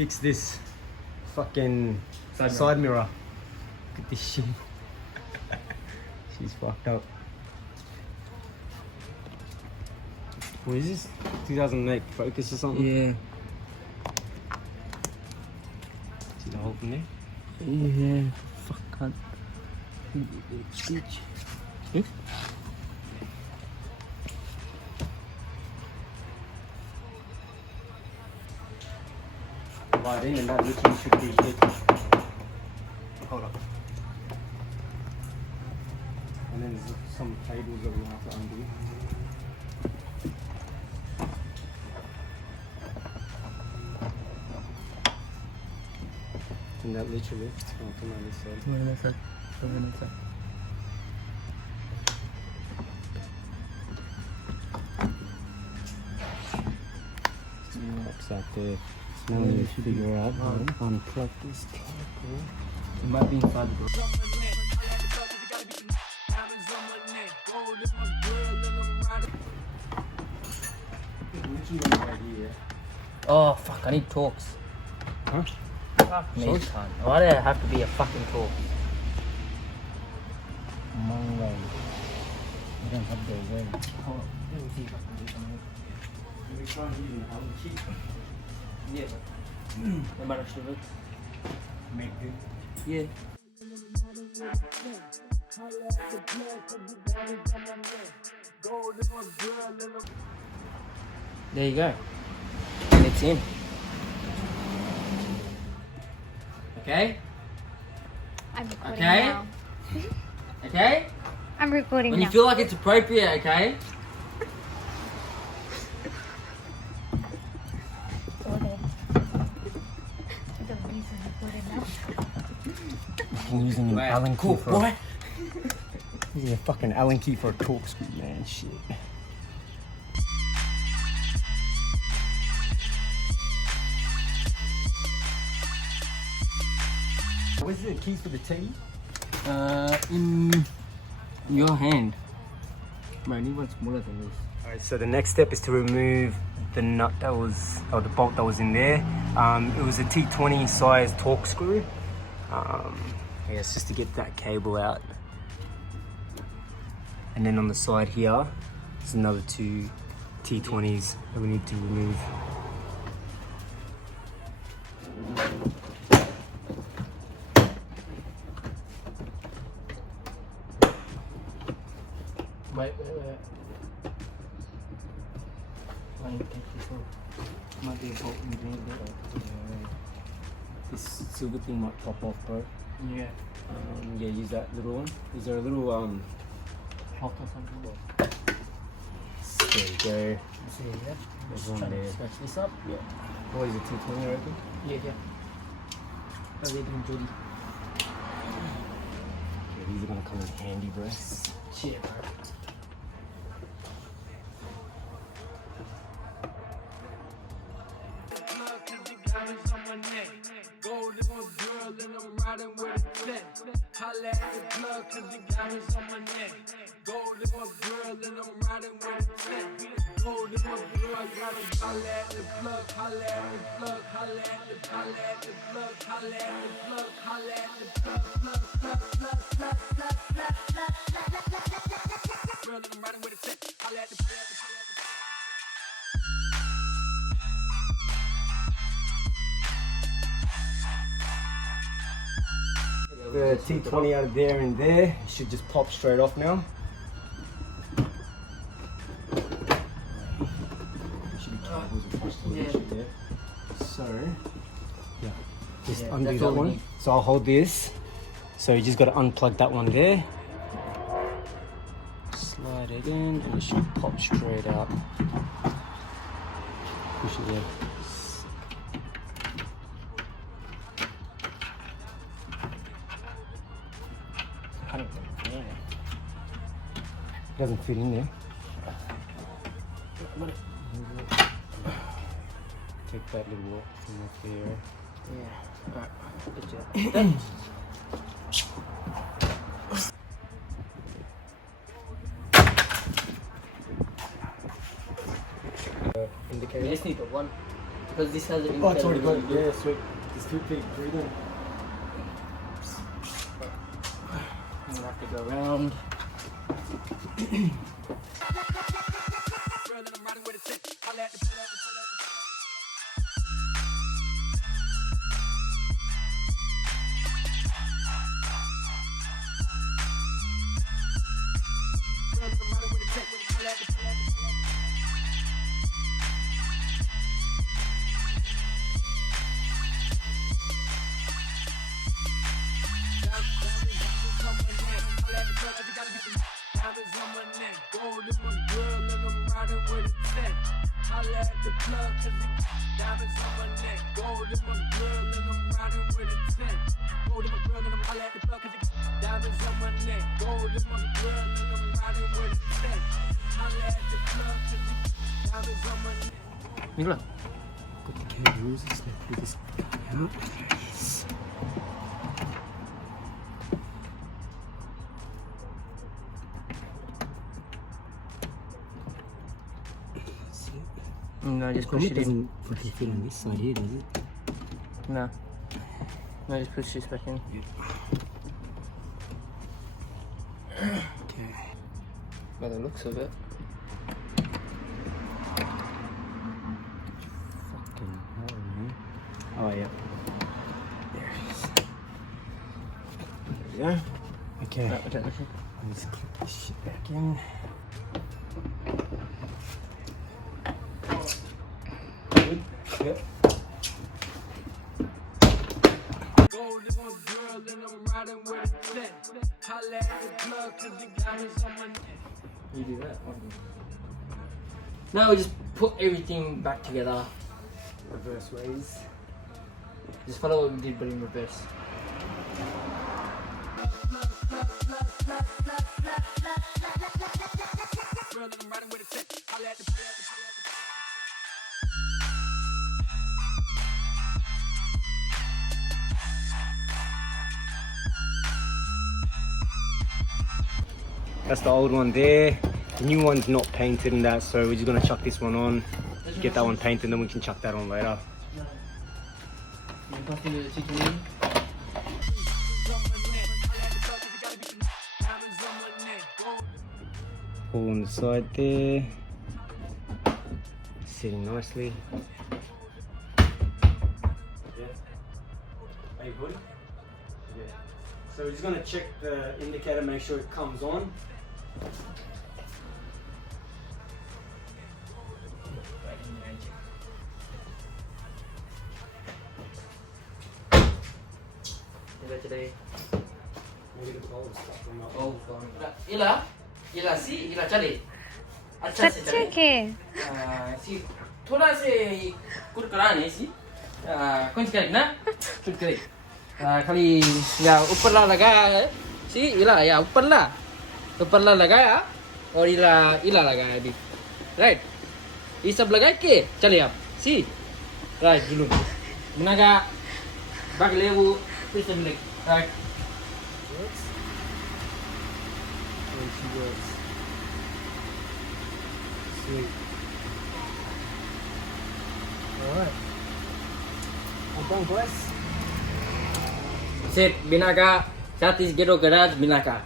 fix this fucking side mirror. Look at this shit. She's fucked up. What is this? 2008 Focus or something? Yeah. See the hole from there? Yeah. Fuck, can't. Stitch. Hmm? Right in, and that literally should be it. Hold up. And then there's some cables that we have to undo. And that literally, oh, come on this side. Come on, that side. Come on, that side. Pops out there. So now we need to figure out how to unplug this cable. It might be inside the door. Literally right here. Oh, fuck, I need torques. Huh? Fuck me, cunt. Why do I have to be a fucking torque? Mongo. I don't have the way. Hold on. Let me see if I can do something. We're trying to use an Allen key. Yeah. That might actually work. Make it. Yeah. There you go. And it's in. Okay? I'm recording Okay. now. Okay? I'm recording When now. you feel like it's appropriate, okay? I'm using an Wow. Allen key Cool, for boy. using a fucking Allen key for a corkscrew, man. Shit. Where's the keys for the TV? In your hand. Man, even smaller than this. Alright, so the next step is to remove the nut that was, or the bolt that was in there. It was a T20 size torque screw. Yeah, it's just to get that cable out. And then on the side here, there's another two T20s that we need to remove. Wait. Let me take this off. Might be a bolt in there. This silver thing might pop off, bro. Yeah. Yeah, use that little one. Is there a little Hot or something. There you go. See, yeah. There's Just one trying there. to scratch this up. Yeah. What is it, T20, I reckon? Yeah. How are you doing, Jody? Yeah, these are gonna come in handy, bro. Shit, bro. The T20 out of there and there. It should just pop straight off now. Should be cables attached to Yeah. it there. So, yeah, just Yeah, undo that's that all we one. need. So I'll hold this. So you just got to unplug that one there. Slide it in and it should pop straight out. Push it there. Doesn't fit in there. Take that little thing off there. Yeah. Alright. Good job. We Indicator. just need the one. because this has an Oh, it's already got it. independent- Yeah, sweet. There's 2 feet, 3 then. I'm gonna have to go around. Inilah. Got the kangaroos and stuff. We just out. That's it. No, just push It it in. doesn't fucking fit on this side here, does it? No. No, just push this back in. Okay. By the looks of it. Fucking hell, man. Oh, yeah. There it is. There we go. Okay. No, I don't know. Let's clip this shit back in. Good? Yep. You do that. Now we just put everything back together. Reverse ways. Just follow what we did, but in reverse. That's the old one there. The new one's not painted and that, so we're just gonna chuck this one on, get that one painted, and then we can chuck that on later. All on the side there. Sitting nicely. Yeah. Are you good? Yeah. So we're just gonna check the indicator, make sure it comes on. Today. Maybe the bulb's stuck on that. Oh, Ila, si, Ila चले. अच्छा से अच्छा चले. के सी थोड़ा से कुरकुरा नहीं सी. कौन सी करें ना? कुछ करें. खाली या ऊपर ला लगाया है. सी इला या ऊपर ला लगाया और इला लगाया अभी. राइट. ये सब लगा के चले आप. See. Right dulu. Menaga bag lewu bisa milik. Right. Works. And she works. Sweet. Alright. I'm done, guys. Set binaka 30 gero garage binaka.